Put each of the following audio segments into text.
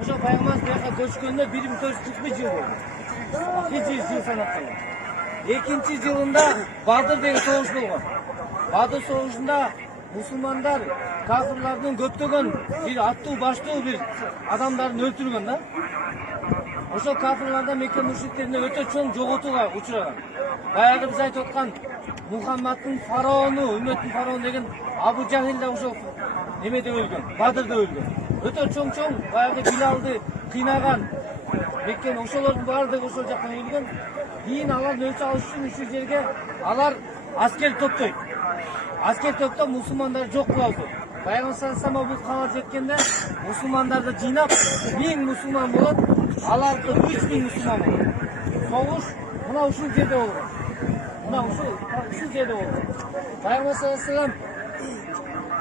Ошо пайгамбарыбыз бияка көчкөндө 1440 жыл болду. Хижри жыл санатканда. Экинчи жылында Бадыр деген согуш болгон. Бадыр согушунда мусулмандар кафирлардын көптөгөн бир аттуу баштуу бир адамдарын өлтүргөн да. Ошо кафирлардан Мекке мушриктерине өтө чоң жоготууга учураган. Баягы биз айтып аткан Мухаммаддын фараону, үммөттүн фараону деген Абу Жахил да ошо немеде өлгөн, Бадырда өлгөн. Өтө чоң баягы Билалды кыйнаган Меккени ошолордун баардыгы ошол жактан өлгөн. Кийин аларды өлчө алыш үчүн ушул жерге алар аскер топтойт. Аскер топтоп мусулмандар жок кылып алды. Пайгамбар саллаллаху алейхи бул кабар жеткенде мусулмандарды жыйнап 1000 мусулман болот, аларды 3000 мусулман болот. Согуш мына ушул жерде болгон. Мына ушул жерде болгон. Пайгамбар саллаллаху алейхи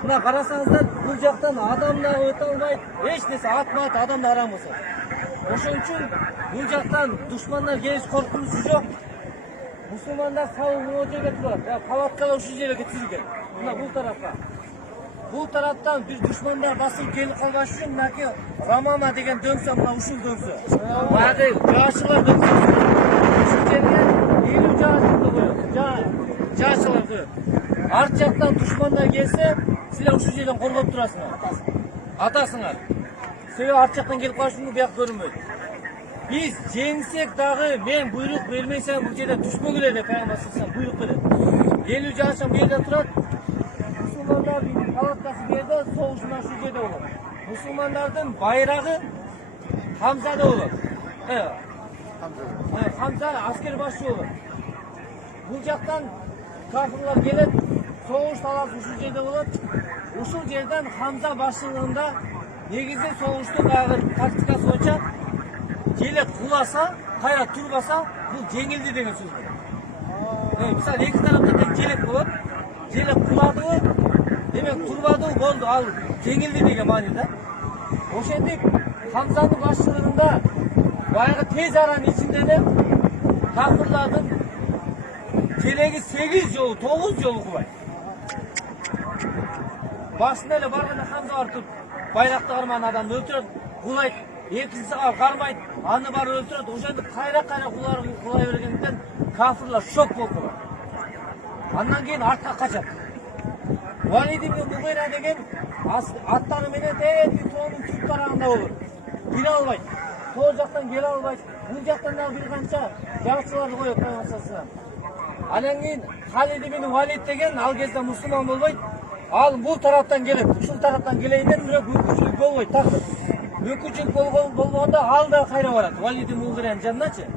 мына карасаңыздар, бул жактан адам да өтө албайт, эч нерсе ат адам да арам болсо. Ошон үчүн бул жактан душмандар келиш коркунучу жок. Мусулмандар сау могу жерге турат. Палаткалар ушул жерге түзүлгөн. Мына бул тарафка. Бул тараптан бир душмандар басып келип калбаш үчүн мынакей Рамама деген дөңсө, мына ушул дөңсө. Баягы жаашчылар дөңсө. Ушул жерге 50 жаашчылар коёт. Жаашчылар коёт. Арт жактан душмандар келсе, силер ушул жерден коргоп турасыңар. Атасыңар. Себеби арт жактан келип калышы мүмкүн, бияк көрүнбөйт. Biz жеңсек дагы мен буйрук бермесем бул жерде түшпөгүлө деп пайгамбар саллаллаху буйрук берет. 50 жаашчан бу жерде турат. Мусулмандардын палаткасы бу жерде, согушуна ушул жерде болот. Мусулмандардын байрагы Хамзада болот. Хамза аскер башчы болот. Бул жактан кафирлар келет, согуш талаш ушул жерде болот. Ушул жерден Хамза башчылыгында негизи согуштун баягы тактикасы боюнча желек куласа, кайра турбаса, бул жеңилди деген сөз болот. Мисалы эки тарапта тең желек болот. Желек куладыбы, демек турбадыбы болду, ал жеңилди деген мааниде. Ошентип Хамзанын башчылыгында баягы тез аранын ичинде эле кафирлардын желеги 8 жолу, 9 жолу кулайт. Башында эле барганда Хамза барып байракты карман адамды өлтүрөт, кулайт. Экинчиси кармайт, аны бар өлтүрөт. Ошентип кайра кулай бергенден кафирлар шок болуп калат. Андан кийин артка качат. Валид ибн Мугира деген аттары менен тоонун түп тарабында болот. Кире албайт. Тоо жактан келе албайт. Бул жактан да бир канча жакчыларды коет Пайгамбар саллаллаху. Андан кийин Халид ибн Валид деген ал кезде мусулман болбойт. Ал бул тараптан келет. Ушул тараптан келейин деп бирок мүмкүнчүлүк болбойт. Такыр. Мүмкүнчүлүк болгондо ал да кайра барат. Валид ибн Мугиранын жаныначы.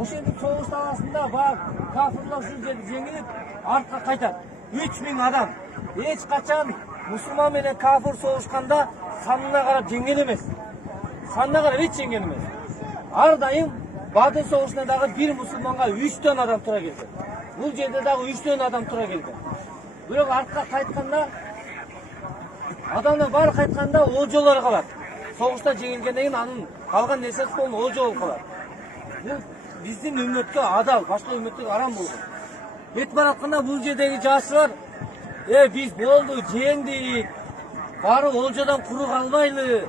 Ошентип согуш талашында бар кафирлар ушул жерде жеңилип, артка кайтат. 3000 адам. Эч качан мусулман менен кафир согушканда санына карап жеңген эмес. Санына карап эч жеңген эмес. Ар дайым Бадыр согушунда дагы бир мусулманга 3төн адам тура келди. Бул жерде дагы 3төн адам тура келди. Бирок артка кайтканда адамдар баары кайтканда олжолор калат. Согушта жеңилгенден кийин анын калган нерсеси колун олжо болуп калат. Бул биздин үммөткө адал, башка үммөттө арам болгон. Кетип баратканда бул жердеги жаашчылар биз болду, жеңдик. Баары олжодон куру калбайлы.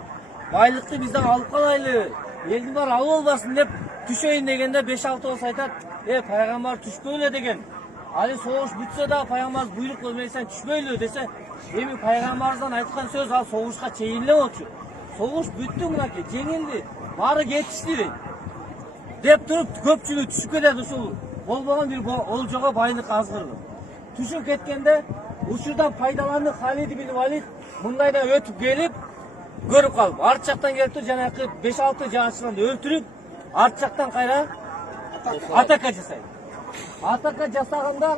Байлыкты биз дагы алып калайлы. Элдин баары ал болбасын деп түшөйүн дегенде 5-6 болсо айтат, пайгамбар түшпөйлү деген. Али согуш бүтсө да пайгамбар буйрук бермесен түшпөйлү десе, эми пайгамбардан айткан сөз ал согушка чейин эле болчу. Согуш бүттү мынакей, жеңилди, баары кетишти дейт. Деп туруп көпчүлүк түшүп кетет ушул болбогон бир олжого байлык азгырды. Түшүп кеткенде ушудан пайдаланып Халид ибн Валид мындайда өтүп келип көрүп калып, арт жактан келип туруп жанагы 5-6 жаашчыларды өлтүрүп, арт жактан кайра атака жасайт. Атака жасаганда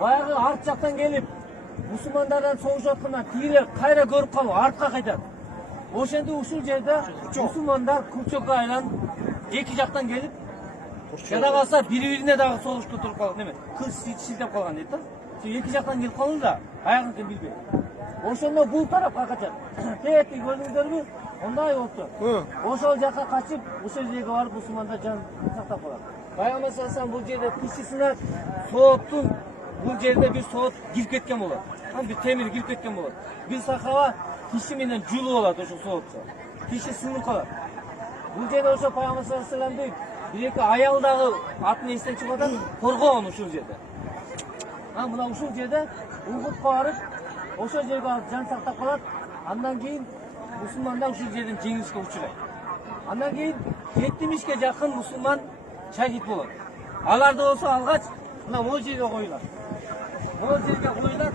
баягы арт жактан келип мусулмандардан согушуп атканда тигилер кайра көрүп калып, артка кайтат. Ошентип ушул жерде мусулмандар күлчөккө айланып эки жактан келип, жада калса бири-бирине дагы согушуп туруп калган эме, кылыч шилтеп калган дейт да. Эки жактан келип калды да, аягын билбей. Ошондо бул тарапка качат. Тети көрдүңүздөрбү? Ондай болупту. Ошол жака качып, ошол жерге барып мусулмандар жан сактап калат. Пайгамбар саллаллаху бул жерде кишисине сооттун бул жерде бир соот кирип кеткен болот. Бир темир кирип кеткен болот. Бир сахаба киши менен жулуп алат ошол соотчу. киши сынып калат. Бул жерде ошо Пайгамбар саллаллаху алейхи вассаламдын бир-эки аялдагы атын эстен чыгып атат, коргон ушул жерде. Мына ушул жерде Ухудка барып, ошол жерге жан сактап калат. Андан кийин мусулмандар ушул жерден жеңилишке учурайт. Андан кийин 70 жакын мусулман шахид болот. Аларды болсо алгач мына могу жерге коюлат. Могу жерге коюлат.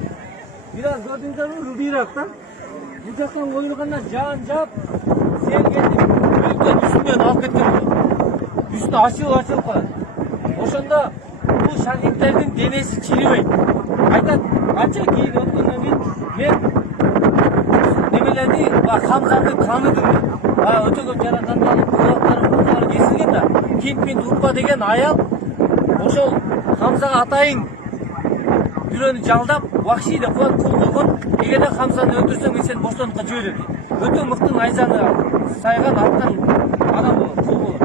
Бираз көрдүңүздөрбү, рубиракта. Бул жактан коюлганда жан жап сергетип, бүттөн үстүнөн алып кеткен болот. Үстү ачылып калат. Ошондо бул шахидтердин денеси чирибейт. Айтат, анча кийин өткөндөн кийин мен немелерди Хамзаны таныдым. Өтө көп жаракаттанып, кулактары кесилген да. Кинтпин Утба деген аял ошол Хамзага атайын бирөөнү жалдап, вахший деп кул болгон. Эгерде Хамзаны өлтүрсөң, мен сени боштондукка жиберем дейт. Өтө мыкты найзаны сайган аттан адам болот, кул болот.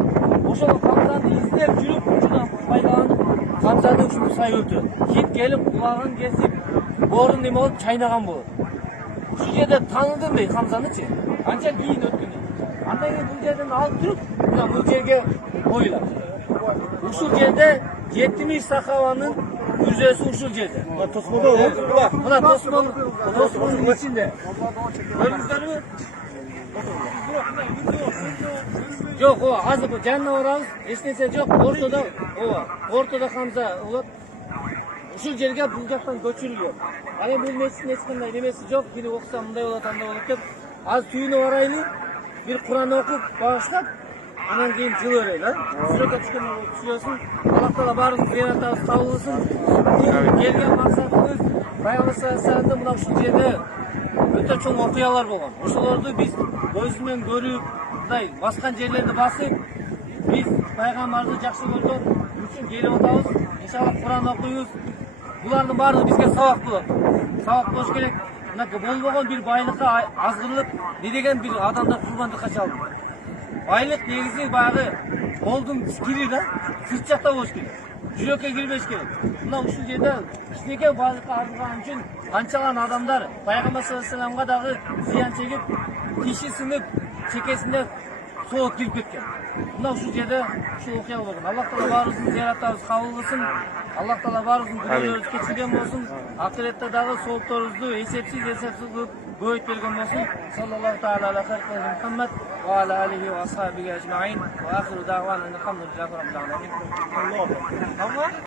Ошол Хамзаны издеп жүрүп, учудан пайдаланып, Хамзаны ушинтип сай өлтүрөт. Кит келип, кулагын кесип, боорун неме болуп чайнаган болот. Ушул жерде таныдым дейт Хамзанычы. Анча кийин өткөн. Андан кийин бул жерден алып туруп, мына бул жерге коюлат. Ушул жерде 70 сахабанын күрзөсү ушул жерде. Мына тосмонун ичинде. Көрдүңүздөрбү? Жок, азыр жанына барабыз. Эч нерсе жок. Ортодо Хамза болот. Ушул жерге бул жактан көчүрүлгөн. Аны бул мечиттин эч кандай немеси жок. Кирип окуса мындай болот, андай болот деп. Азыр түйүнү барайлы. Bir Kur'an okuyup bağışlap, andan keyin jıl öyle. Sürete düşkenden düşüyorsun. Allah Teala barımız ziyaretimiz kabul olsun. Gelgen maksatımız Peygamber sallallahu aleyhi ve sellem'de mına uşul жерде өтө чоң окуялар болгон. Ошолорду биз көз менен көрүп, мындай баскан жерлерди басып, биз пайгамбарды жакшы көргөн үчүн келип атабыз. Иншалла Кур'ан окуйбуз. Булардын баары бизге сабак болот. Сабак болуш керек. Болбогон бир байлыкка азгырылып, не деген бир адамдар курбандыкка чалынды. Байлык негизи баягы колдун кири да, сырт жакта болуш керек. Жүрөккө кирбеш керек. Мына ушул жерде кичинекей байлыкка азгырган үчүн канчалан адамдар Пайгамбар саллаллаху алейхи вассаламга дагы зыян чегип, тиши сынып, чекесинде соолук кирип кеткен. Мына ушул жерде ушул окуя болгон. Аллах Таала баарыбыздын зыяратыбызды кабыл кылсын. Аллах Таала баарыбыздын күнөөлөрүбүздү кечирген болсун. Акыретте дагы соолуктарыбызды эсепсиз кылып көбөйт берген болсун. Саллаллаху таала аля хайри Мухаммад ва аля алихи ва асхабиhi ajma'in. Ва ахиру дa'вана алхамдулиллахи rabbil alamin.